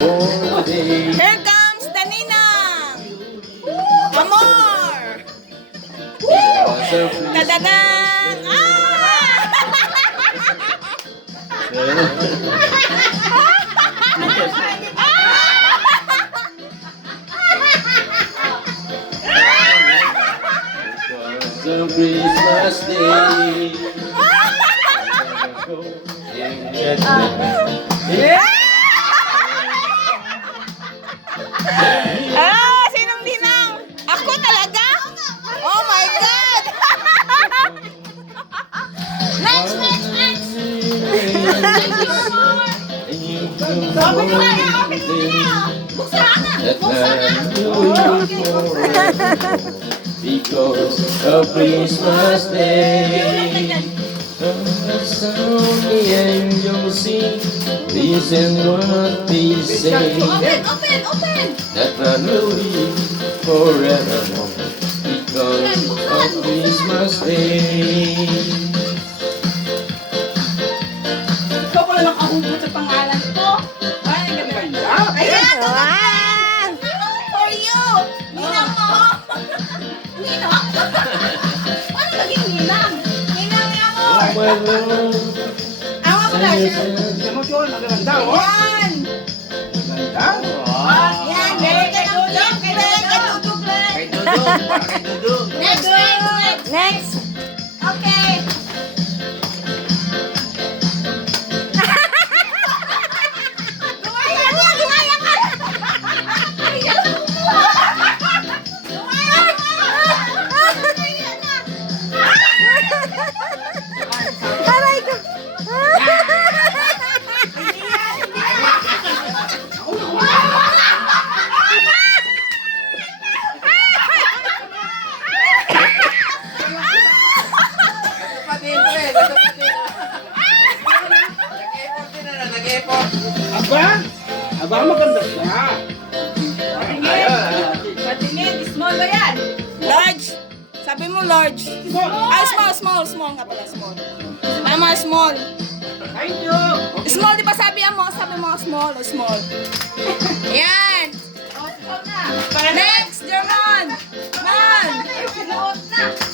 Here comes the ninang! Amor! Tadadan! So Christmas Day. Sinong ninang? Ako talaga? Oh my God! Next! Sabi ko na yan! Open mo na! Buksan na! Because of Christmas Day. Sound the angels sing, listen what they say. Open! That man will live forevermore because of Christmas Day. Ikaw pala nakahugot sa pangalan ko. Ay, ganda. Ayan! Wow! For you! Ninang mo! Ninang! Paano naging ninang? Ninang niya mo! Oh my Lord, Awa pala siya! Emosyon, ang ganda, oh. Ayan! Ganda. Yan! Meron ka ng gift! Meron ka tutug lang! Kay Dudong, para kay Dudong. Next! Okay! Gumaya ka! Gumaya ka! Aray ko! Ito pa din, pre. Ito pa din. Nag-effort din na, nag-effort. Aba? Aba, maganda siya. Ayun. Patingin, small ba yan? Large! Sabi mo large. Ay, small nga pala, small. Tama, small. Thank you. Small, di ba sabi mo? Sabi mo, small o small. Yan! Next, German! Man!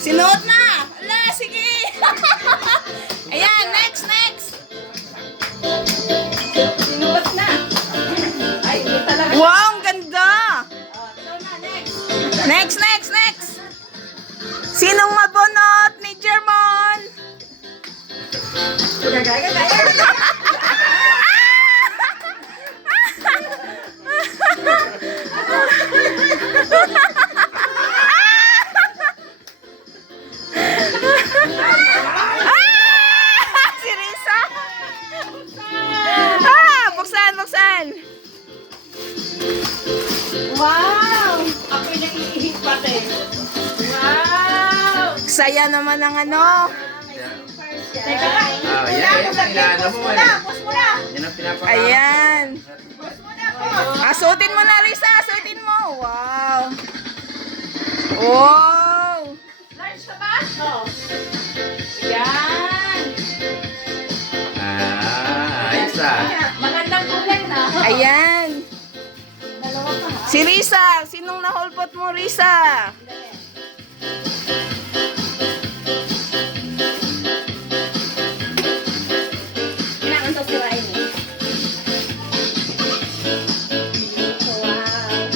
Sinuot na! Ala, sige! Ayan, next! Sinuot na. Ay, hindi talaga. Wow, ang ganda! Ito na, next. Next! Sinong mabunot ni German? Si Risa! Buksan! Wow! Ako yung iihip pati. Wow! Saya naman ang ano. Teka lang. Ah, yan. Inaano mo eh. Pus mo na. Yan ang pinapakita. Ayan. Pus mo na po. Suotin mo na, Risa. Suotin mo. Wow. Large ka ba? Oo. Yan. Ayos ah. Magandang kulay na. Ayan. Dalawa pa ha. Si Risa. Sinong nahulpot mo, Risa? Kailangan to sirain eh. Wow.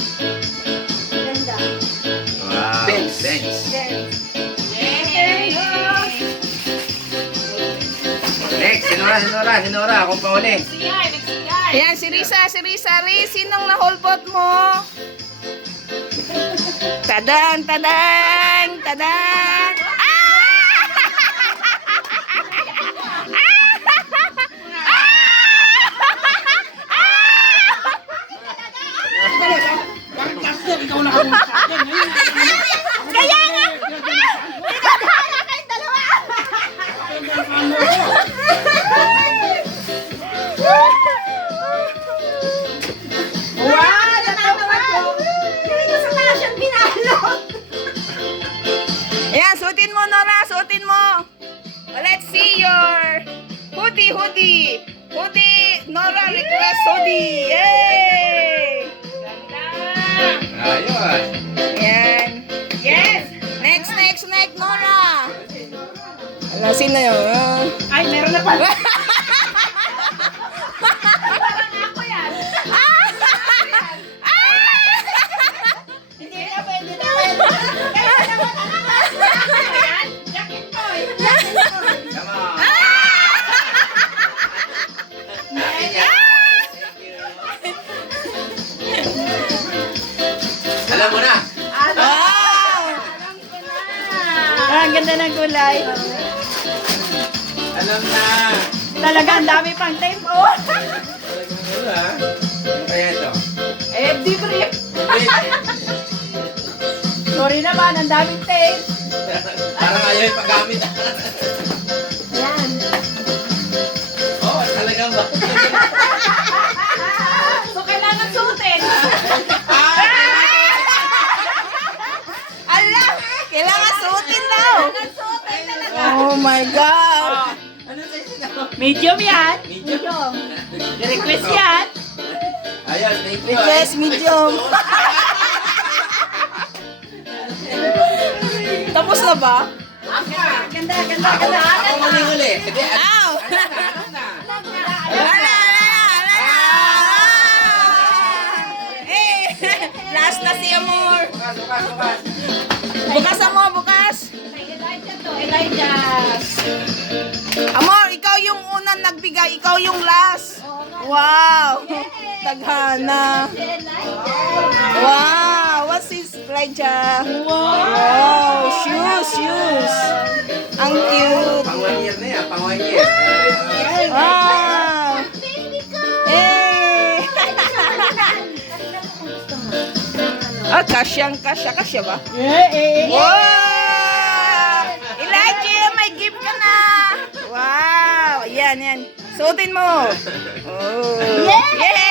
Ganda. Wow. Thanks. Next, sinura. Akong pauli. Ayan, si Risa. Riz, sinong nahulpot mo? Tadang! Ikaw na ako sa akin. Kaya nga! Ikaw na kayong dalawa! Wow! Natatawa ko. Hindi ko sa taas yung binalot. Ayan, suotin mo, Nora. Suotin mo. Let's see your hoodie. Hoodie. Nora request hoodie. Yay! Ayun. Yan. Yes! Next, Nora. Ano, sino yun? Ay, meron na pala. Parang ako yan. Hindi na pwede na. Kaya naman ako yan. Jacket boy. Come on. Alam mo na. Wow! Ang ganda ng kulay. Alam na. Talaga, ang dami pang tape. Oh. Talagang ano ha? Ano kaya ito? FD grip. Sorry naman, ang daming tape. Parang ayaw yung paggamit. Yan. Oo, talagang ba? So, kailangan suotin. Ala! Kailangan suotin daw. Kailangan suotin talaga. Oh my God! Ano sa inyo? Medium yan. Medium. Request yan. Ayun, thank you. Request medium. Tapos na ba? Ganda. Ako maling-uli. Hindi, Ow! ano na? Ala! Eh! Last na si Amor. Bukas. Bukas, Amor, bukas. Elijah. Amor, ikaw yung unang nagbigay. Ikaw yung last. Wow! Taghana. Wow! What's this, Elijah? Wow! Shoes! Ang cute. Pang 1 year na yan, pang 1 year. Wow! Eh! Ah, kasya ba? Wow! Elijah, may gift ka na! Wow! Yan. Suotin mo! Oh! Yeah!